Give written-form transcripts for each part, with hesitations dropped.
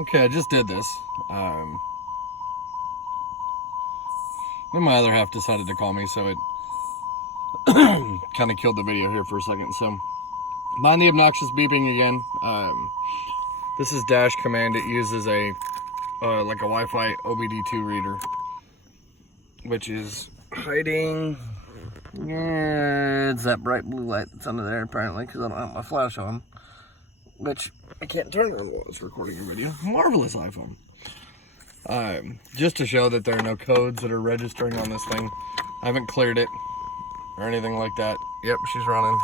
Okay, I just did this. Then my other half decided to call me, so it kind of killed the video here for a second. So, mind the obnoxious beeping again. This is dash command. It uses a like a Wi-Fi OBDII reader, which is hiding. Yeah, it's that bright blue light that's under there apparently because I don't have my flash on, which I can't turn on while it's recording a video. Marvelous iPhone. Just to show that there are no codes that are registering on this thing. I haven't cleared it or anything like that. Yep, she's running.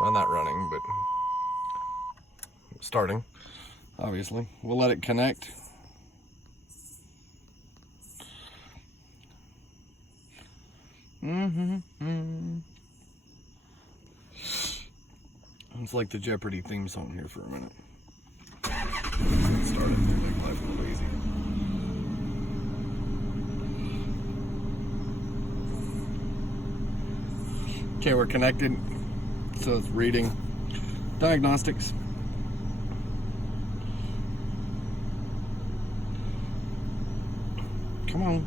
Well, not running, but starting, obviously. We'll let it connect. It's like the Jeopardy theme song here for a minute. It started to make life a little easy. Okay, we're connected, so it's reading diagnostics. Come on.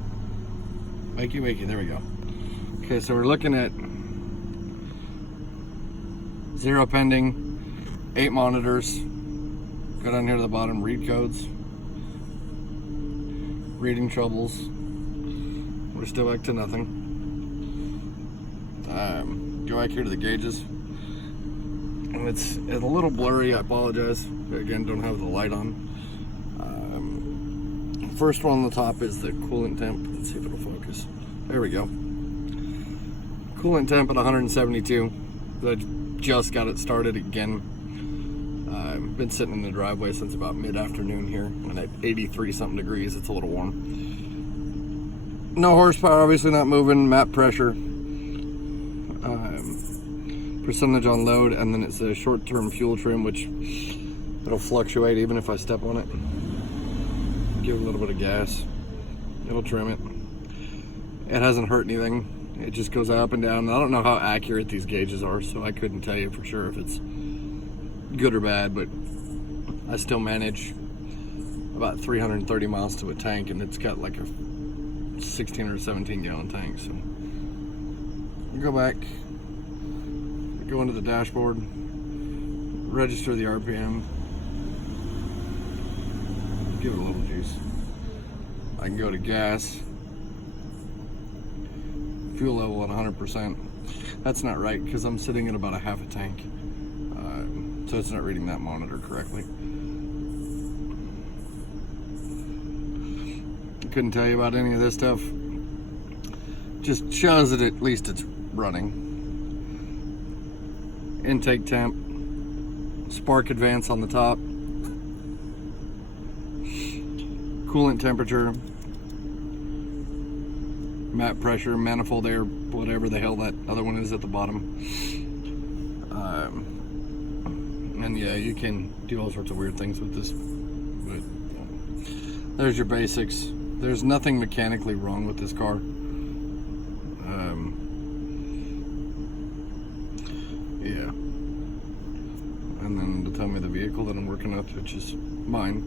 Wakey, wakey, there we go. Okay, so we're looking at 0 pending, 8 monitors. Go down here to the bottom, read codes. Reading troubles. We're still back to nothing. Go back here to the gauges. And it's a little blurry, I apologize. Again, don't have the light on. First one on the top is the coolant temp. Let's see if it'll focus. There we go. Coolant temp at 172. I just got it started again. I've been sitting in the driveway since about mid-afternoon here, and at 83 something degrees, it's a little warm. No horsepower, obviously not moving. Map pressure. Percentage on load, and then it's a short-term fuel trim, which it'll fluctuate even if I step on it. Give it a little bit of gas, it'll trim it. It hasn't hurt anything. It just goes up and down. I don't know how accurate these gauges are, so I couldn't tell you for sure if it's good or bad, but I still manage about 330 miles to a tank, and it's got like a 16 or 17 gallon tank. So go back, go into the dashboard, register the RPM, give it a little juice. I can go to gas, fuel level at 100%. That's not right because I'm sitting at about a half a tank, so it's not reading that monitor correctly. I couldn't tell you about any of this stuff. Just shows that at least it's running. Intake temp, spark advance on the top, coolant temperature, map pressure, manifold air, whatever the hell that other one is at the bottom. And yeah, you can do all sorts of weird things with this, but there's your basics. There's nothing mechanically wrong with this car. Yeah. And then to tell me the vehicle that I'm working with, which is mine.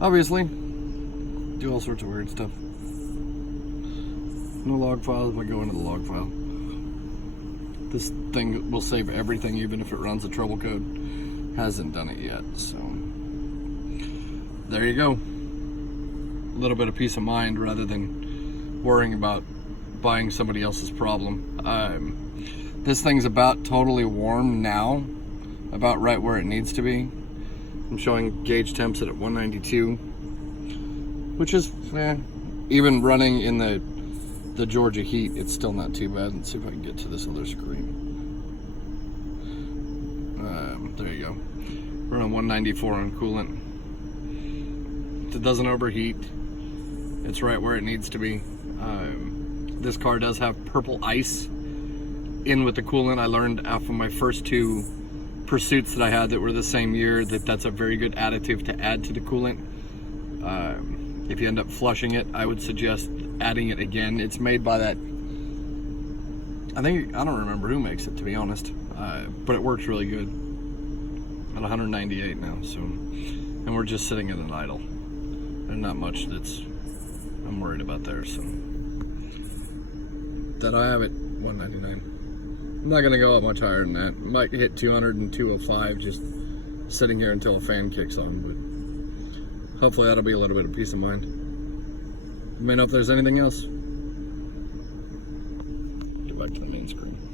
Obviously, do all sorts of weird stuff. No log files if I go into the log file. This thing will save everything even if it runs a trouble code. Hasn't done it yet, so there you go. A little bit of peace of mind rather than worrying about buying somebody else's problem. This thing's about totally warm now, about right where it needs to be. I'm showing gauge temps at 192, which is even running in the Georgia heat, it's still not too bad. Let's see if I can get to this other screen. There you go. We're on 194 on coolant. It doesn't overheat. It's right where it needs to be. This car does have purple ice in with the coolant. I learned after my first 2 pursuits that I had that were the same year that that's a very good additive to add to the coolant. If you end up flushing it, I would suggest adding it again. It's made by that, I don't remember who makes it, to be honest, but it works really good at 198 now. So and we're just sitting in an idle. And not much I'm worried about there, so. That I have it, 199. I'm not gonna go up much higher than that. Might hit 200 and 205 just sitting here until a fan kicks on, but hopefully that'll be a little bit of peace of mind. Let me know if there's anything else. Get back to the main screen.